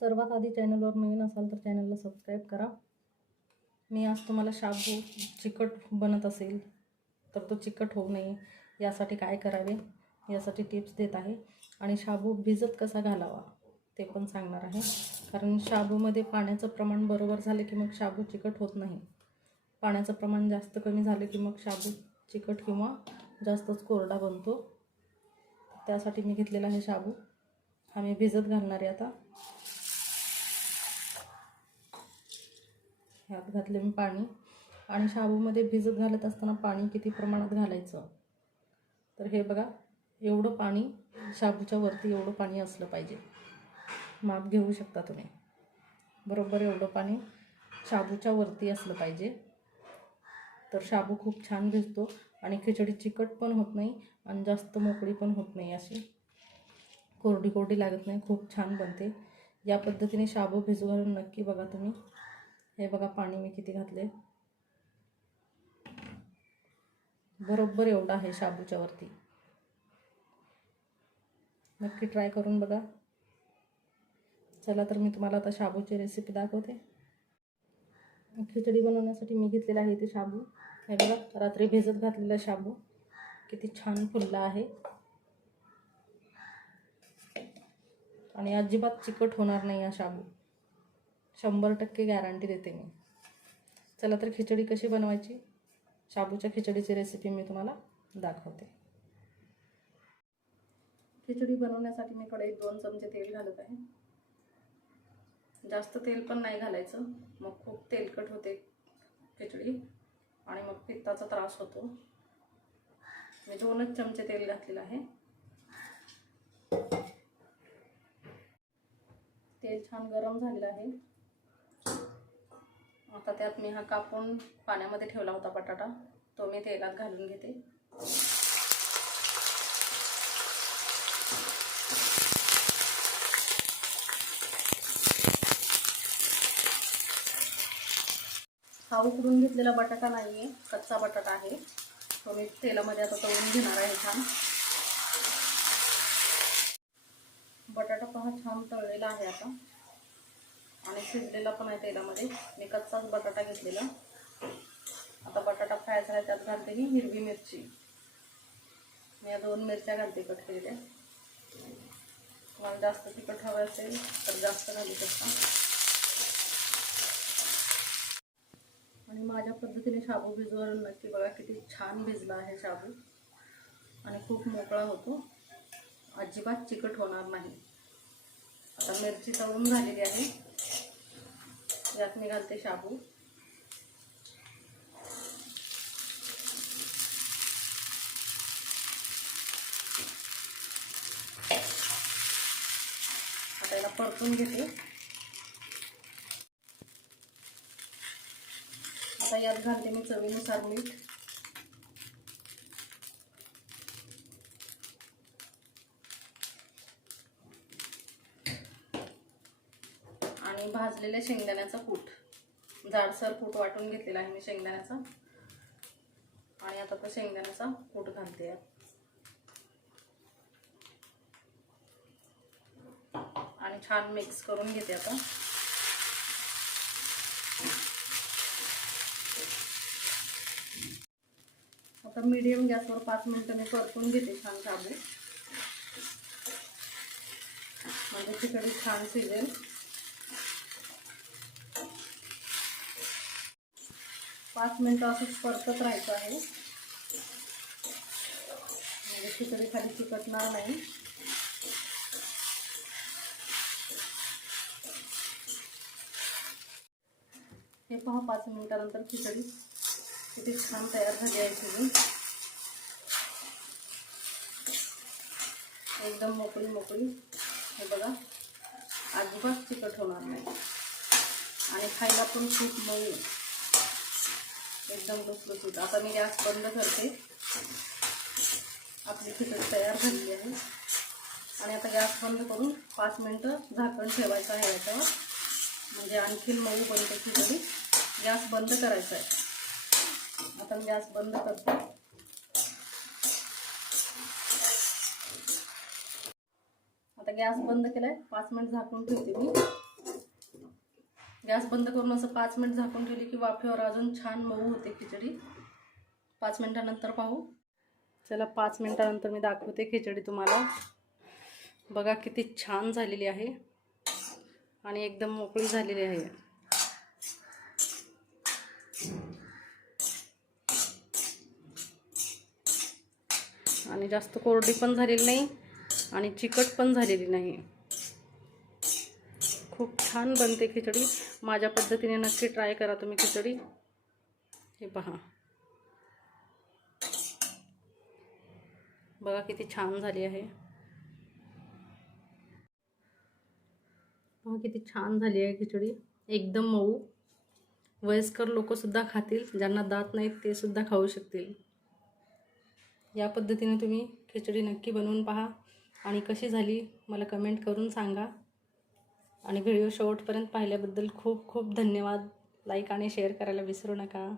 सर्वात आधी चॅनलवर नवीन असाल तर चॅनलला सबस्क्राईब करा. मी आज तुम्हाला शाबू चिकट बनत असेल तर तो चिकट होऊ नये यासाठी काय करावे यासाठी टिप्स देत आहे. आणि शाबू भिजत कसा घालावा ते पण सांगणार आहे. कारण शाबूमध्ये पाण्याचं प्रमाण बरोबर झाले की मग शाबू चिकट होत नाही. पाण्याचं प्रमाण जास्त कमी झालं की मग शाबू चिकट किंवा जास्तच कोरडा बनतो. त्यासाठी मी घेतलेला आहे शाबू. हा मी भिजत घालणार आहे आता. ह्यात घातले मी पाणी. आणि शाबूमध्ये भिजत घालत असताना पाणी किती प्रमाणात घालायचं? तर हे बघा एवढं पाणी शाबूच्या वरती एवढं पाणी असलं पाहिजे. माप घेऊ शकता तुम्ही. बरोबर एवढं पाणी शाबूच्या वरती असलं पाहिजे. तर शाबू खूप छान भिजतो आणि खिचडी चिकट पण होत नाही आणि जास्त मोकळी पण होत नाही अशी. कोरडी कोरडी लागत नाही खूप छान बनते. या पद्धतीने शाबू भिजू घालून नक्की बघा तुम्ही. हे बघा पाणी मी किती घातले बरोबर एवढं आहे शाबूच्या वरती. नक्की ट्राय करून बघा. चला तर मी तुम्हाला आता शाबूची रेसिपी दाखवते. खिचडी बनवण्यासाठी मी घेतलेला आहे इथे शाबू. हे बघा रात्री भिजत घातलेला शाबू. किती छान फुलला आहे. आणि अजिबात चिकट होणार नाही हा शाबू. शंभर टक्के गॅरंटी देते मी. चला तर खिचडी कशी बनवायची? शाबूच्या खिचडीची रेसिपी मी तुम्हाला दाखवते. खिचडी बनवण्यासाठी मी कढईत दोन चमचे तेल घालत आहे. जास्त तेल पण नाही घालायचं. मग खूप तेलकट होते खिचडी आणि मग पित्ताचा त्रास होतो. मी दोनच चमचे तेल घातलेलं आहे. तेल छान गरम झालेलं आहे. आता त्यात मी हा कापून पाण्यामध्ये ठेवला होता बटाटा. तो मी तेलात घालून घेते. हा उकडून घेतलेला बटाटा नाही आहे कच्चा बटाटा आहे. तो मी तेलामध्ये आता तळून घेणार आहे छान. बटाटा पहा छान तळलेला आहे आता. आणि शिजलेला पण आहे तेलामध्ये. मी कच्चाच बटाटा घेतलेला. आता बटाटा फ्राय झाला त्यात घालते मी हिरवी मिरची. मी या दोन मिरच्या घालते कट केलेल्या मला जास्त तिखट हवं असेल तर जास्त घालू शकता. आणि माझ्या पद्धतीने शाबू भिजवून नक्की बघा किती छान भिजला आहे शाबू. आणि खूप मोकळा होतो. अजिबात चिकट होणार नाही. आता मिरची तळून झालेली आहे. यात मी घालते शाबू. आता याला परतून घेते. आता यात घालते मी चवीनुसार मीठ. आणि भाजलेल्या शेंगदाण्याचा कूट. जाडसर कूट वाटून घेतलेला आहे मी शेंगदाण्याचा. आणि आता तो शेंगदाण्याचा कूट घालते. आणि छान मिक्स करून घेते आता. आता मीडियम गॅसवर पाच मिनिटं मी परतून घेते छान शाबू म्हणजे तिकडे छान शिजेल. पाच मिनटं असंच परतत राहायचं आहे. म्हणजे खिचडी खाली चिकटणार नाही. हे पहा पाच मिनिटानंतर खिचडी किती छान तयार झाली आहे तुम्ही एकदम मोकळी मोकळी. हे बघा अजिबात चिकट होणार नाही. आणि खायला पण खूप मऊ एकदम लुसलुसीत आता मी गॅस बंद करते. आपली खिचडी तयार झालेली आहे. आणि आता गॅस बंद करून पाच मिनटं झाकण ठेवायचं आहे याच्यावर. म्हणजे आणखीन मऊ बनते खिचडी गॅस बंद करायचा आहे. आता मी गॅस बंद करते. आता गॅस बंद केलाय. पाच मिनिट झाकून ठेवते मी. गॅस बंद करून असं पाच मिनिट झाकून ठेवली की वाफेवर अजून छान मऊ होते खिचडी. पाच मिनिटानंतर पाहू. चला पाच मिनिटानंतर मी दाखवते खिचडी तुम्हाला. बघा किती छान झालेली आहे आणि एकदम मोकळी झालेली आहे. आणि जास्त कोरडी पण झालेली नाही आणि चिकट पण झालेली नाही. खूप छान बनते खिचडी. माझ्या पद्धतीने नक्की ट्राय करा तुम्ही खिचडी. हे पहा. बघा किती छान झाली आहे. बघा किती छान झाली आहे खिचडी. एकदम मऊ. वयस्कर लोकसुद्धा खातील ज्यांना दात नाहीत ते सुद्धा खाऊ शकतील. या पद्धतीने तुम्ही खिचडी नक्की बनवून पहा. आणि कशी झाली मला कमेंट करून सांगा. आणि व्हिडिओ शेवटपर्यंत पाहिल्याबद्दल खूप खूप धन्यवाद. लाईक आणि शेअर करायला विसरू नका.